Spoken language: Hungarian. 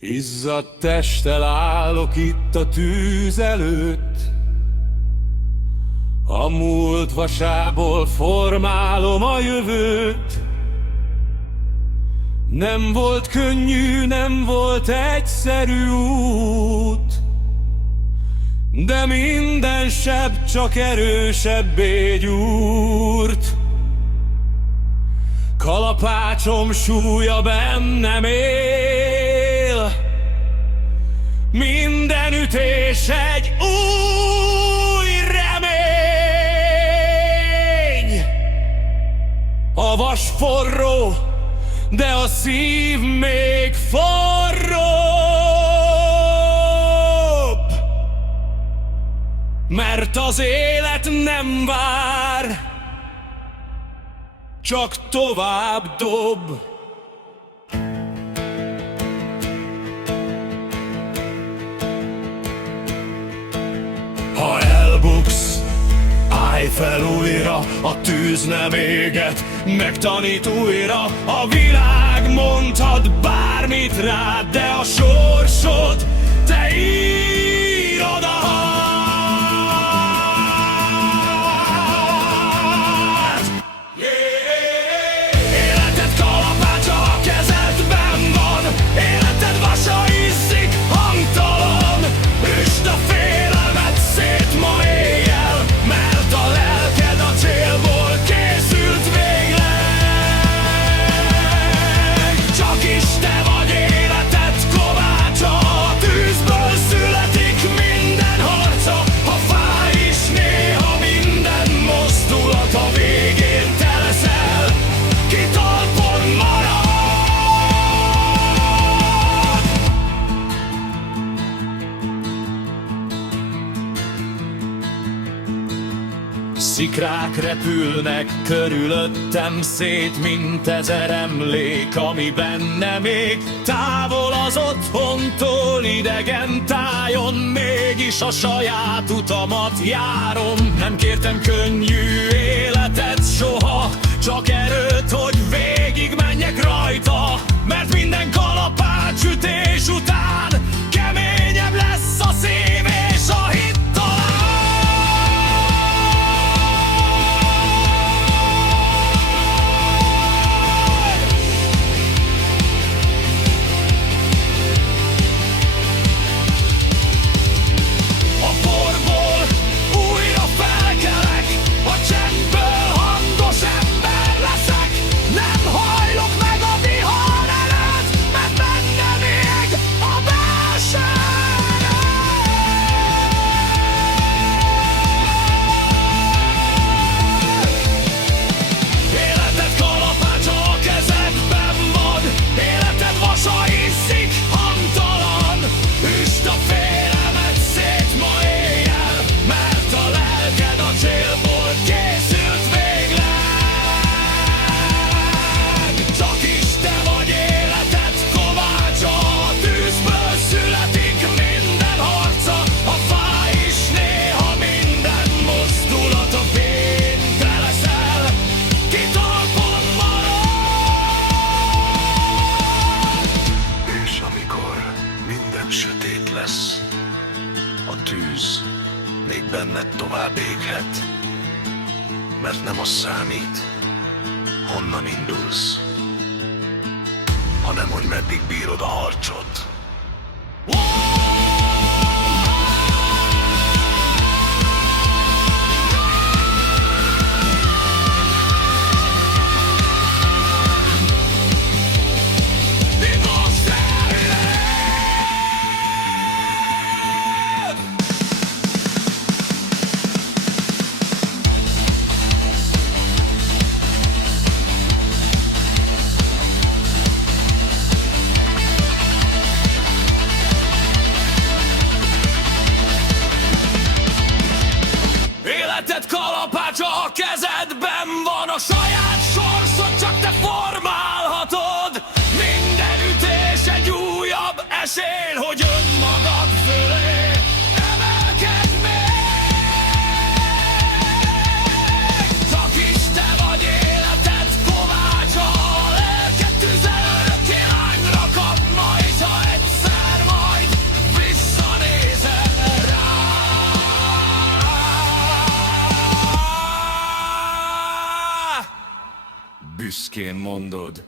Izzadt testtel állok itt a tűz előtt, a múlt vasából formálom a jövőt. Nem volt könnyű, nem volt egyszerű út, de minden seb csak erősebbé gyúrt. Kalapácsom súlya bennem él, minden ütés egy új remény. A vas forró, de a szív még forróbb, mert az élet nem vár, csak tovább dob. Ha elbuksz, állj fel újra, a tűz nem éget, megtanít újra. A világ mondhat bármit rád, de a sorsod te írod a életed kalapácsa a kezedben van, életed vasa izzik hangtalan. Üsd a félelmet szét ma éjjel, mert a lelked a célból készült végleg. Csak is te vagy életed kovácsa, a tűzből születik minden harca. Ha fáj is néha minden mozdulat, a végén te leszel, ki talpon marad. Szikrák repülnek körülöttem szét, mint ezer emlék, ami bennem ég. Távol az otthontól, idegen tájon, mégis a saját utamat járom. Nem kértem könnyű életet soha, csak erőt, hogy végig menjek rajta. Mert minden kalapácsütés után keményebb lesz a szív és a hit. Sötét lesz, a tűz még benned tovább éghet, mert nem az számít, honnan indulsz, hanem hogy meddig bírod a harcot. Életed kalapácsa a kezedben van, a saját sorsod csak te formálhatod. Minden ütés egy újabb esély, hogy önmagad fölé emelkedj még. Csak is te vagy életed kovácsa, a lelked tüze örökké lányra kap ma, és ha egyszer büszkén mondod.